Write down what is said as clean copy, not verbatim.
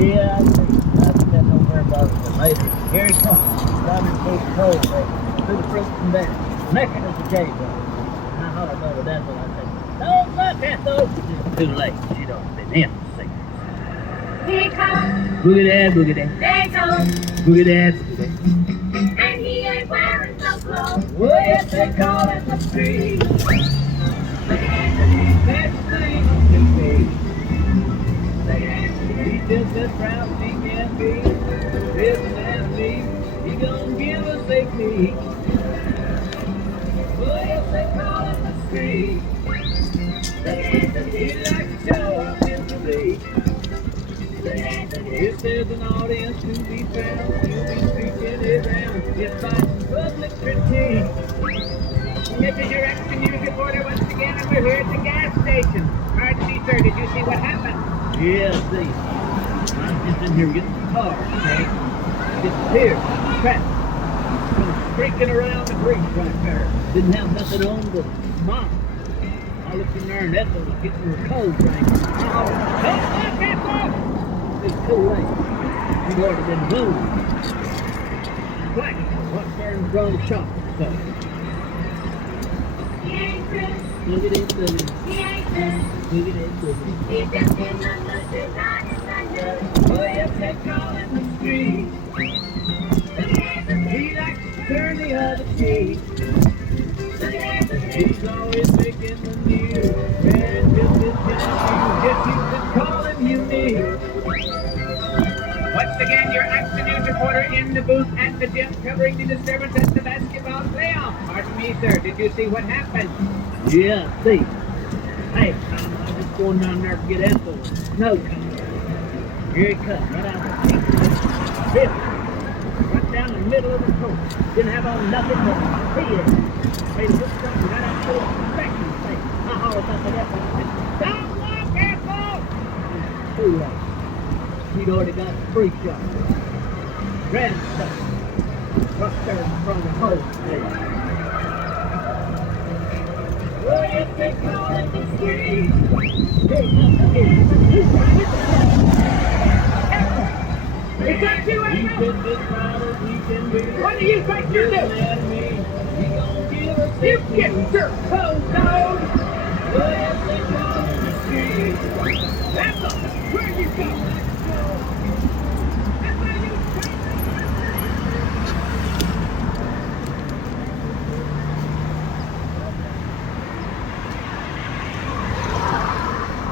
Yeah, I think that's over above the lady. Here he comes. Driving through the cold, through the fruits and berries. Making us a jaybird. And I hollered over that when I said, don't look at those. It's too late. She don't been him to sing. Here he comes. Boogie dad, boogie dad. There he goes. Boogie dad, boogie dad. And he ain't wearing no clothes. Well, yes, they call it the street. That's the thing to me. He's just as proud as he can be. Isn't that me? He gonna give us a key. Well, yes, they call it the street. He likes to show up in the beat. If there's an audience to be found, you'll be speaking it around. It's by public critique. This is your extra news reporter once again, and we're here at the gas station. Pardon me, sir, did you see what happened? Yeah, see, I'm just in here getting the car, okay? Disappeared. Traffic. Come streaking around the creek right there. Didn't have nothing on but mom. I looked in there and Ethel was getting her cold drink. Oh, don't look, Ethel! It's too late. You'd already been moved. Black, what's there in front of the shop? So, He ain't Chris. look at it, look at it. He ain't Chris. Look at it, look at it. He just in the mood tonight and Sunday. Oh, yes, they call it the street. He likes to turn the other cheek. He's always making the news. And just as if you could call him unique. Once again, your extra news reporter in the booth at the gym covering the disturbance at the basketball playoff. Pardon me, sir, did you see what happened? Yeah, see. Hey, I'm just going down there to get Ethel. No, here he comes, right out of the seat. Right down the middle of the court. Didn't have on nothing but head. Made a good something right out to the second thing. I hollered up to Ethel and said, don't look, Ethel! Too late. He'd already got the free shot. Ran stuff. Right there in front of the whole thing. Well, yes, they call it the street. Hey, Is that you, he's Ethel? been as proud as he can be. What do you think you're Listen doing? at me. He gonna give us You a get key. your cold nose. Well, yes, they call it the street. Ethel, where you go?